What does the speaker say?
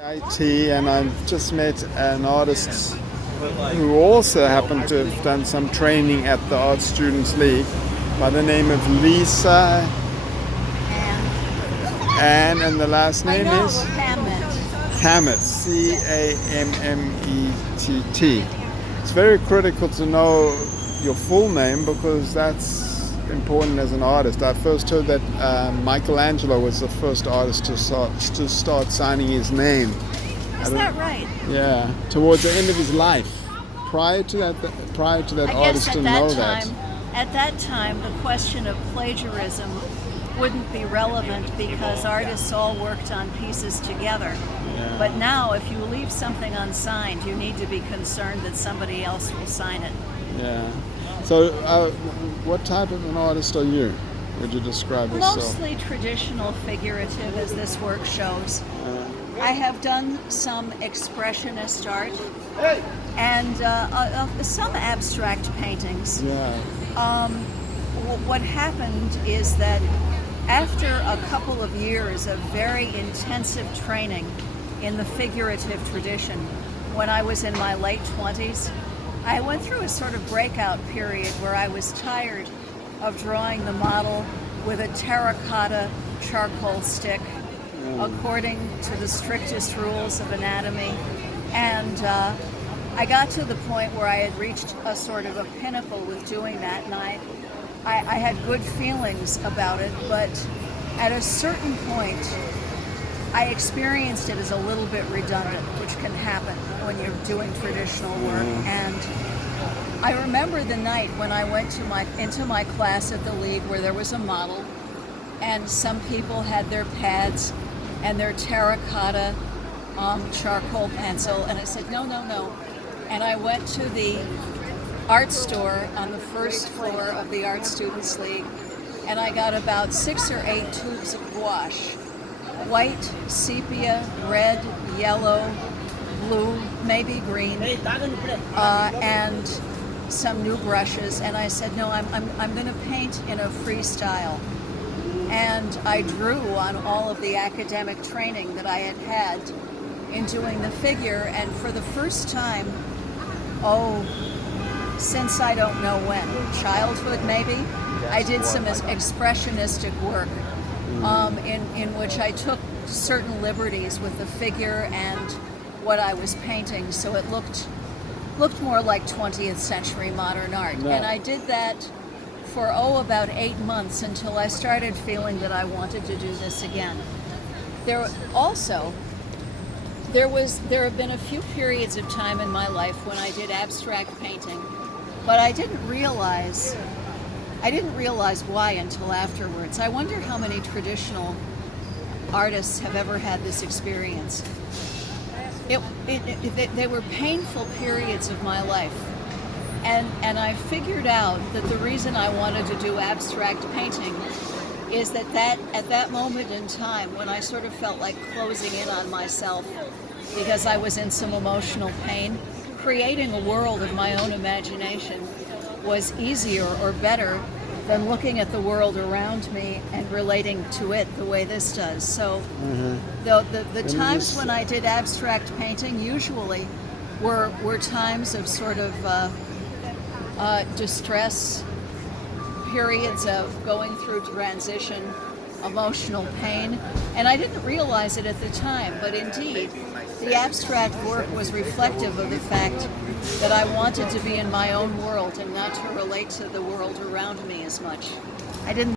IT, and I've just met an artist who also happened to have done some training at the Art Students League by the name of Lisa Ann, and the last name is Hammett, Cammett. It's very critical to know your full name because that's important as an artist. I first heard that Michelangelo was the first artist to start signing his name. Is that right? Yeah, towards the end of his life. Prior to that, artist didn't know that. At that time, the question of plagiarism wouldn't be relevant because artists all worked on pieces together. Yeah. But now, if you leave something unsigned, you need to be concerned that somebody else will sign it. Yeah. So, what type of an artist are you? Would you describe yourself? Mostly traditional figurative, as this work shows. I have done some expressionist art and some abstract paintings. Yeah. What happened is that after a couple of years of very intensive training in the figurative tradition, when I was in my late 20s, I went through a sort of breakout period where I was tired of drawing the model with a terracotta charcoal stick according to the strictest rules of anatomy. And I got to the point where I had reached a sort of a pinnacle with doing that, and I had good feelings about it, but at a certain point I experienced it as a little bit redundant, which can happen when you're doing traditional work. And I remember the night when I went into my class at the League where there was a model and some people had their pads and their terracotta charcoal pencil, and I said, no. And I went to the art store on the first floor of the Art Students League, and I got about 6 or 8 tubes of gouache. White, sepia, red, yellow, blue, maybe green, and some new brushes. And I said, no, I'm going to paint in a freestyle. And I drew on all of the academic training that I had had in doing the figure. And for the first time, since I don't know when, childhood maybe, I did some expressionistic work. In which I took certain liberties with the figure and what I was painting, so it looked more like 20th century modern art. No. And I did that for about 8 months until I started feeling that I wanted to do this again. There have been a few periods of time in my life when I did abstract painting, but I didn't realize why until afterwards. I wonder how many traditional artists have ever had this experience. They were painful periods of my life. And I figured out that the reason I wanted to do abstract painting is that at that moment in time when I sort of felt like closing in on myself because I was in some emotional pain, creating a world of my own imagination was easier or better than looking at the world around me and relating to it the way this does. So the times when I did abstract painting usually were times of sort of distress, periods of going through transition, emotional pain, and I didn't realize it at the time, but indeed the abstract work was reflective of the fact that I wanted to be in my own world and not to relate to the world around me as much. I didn't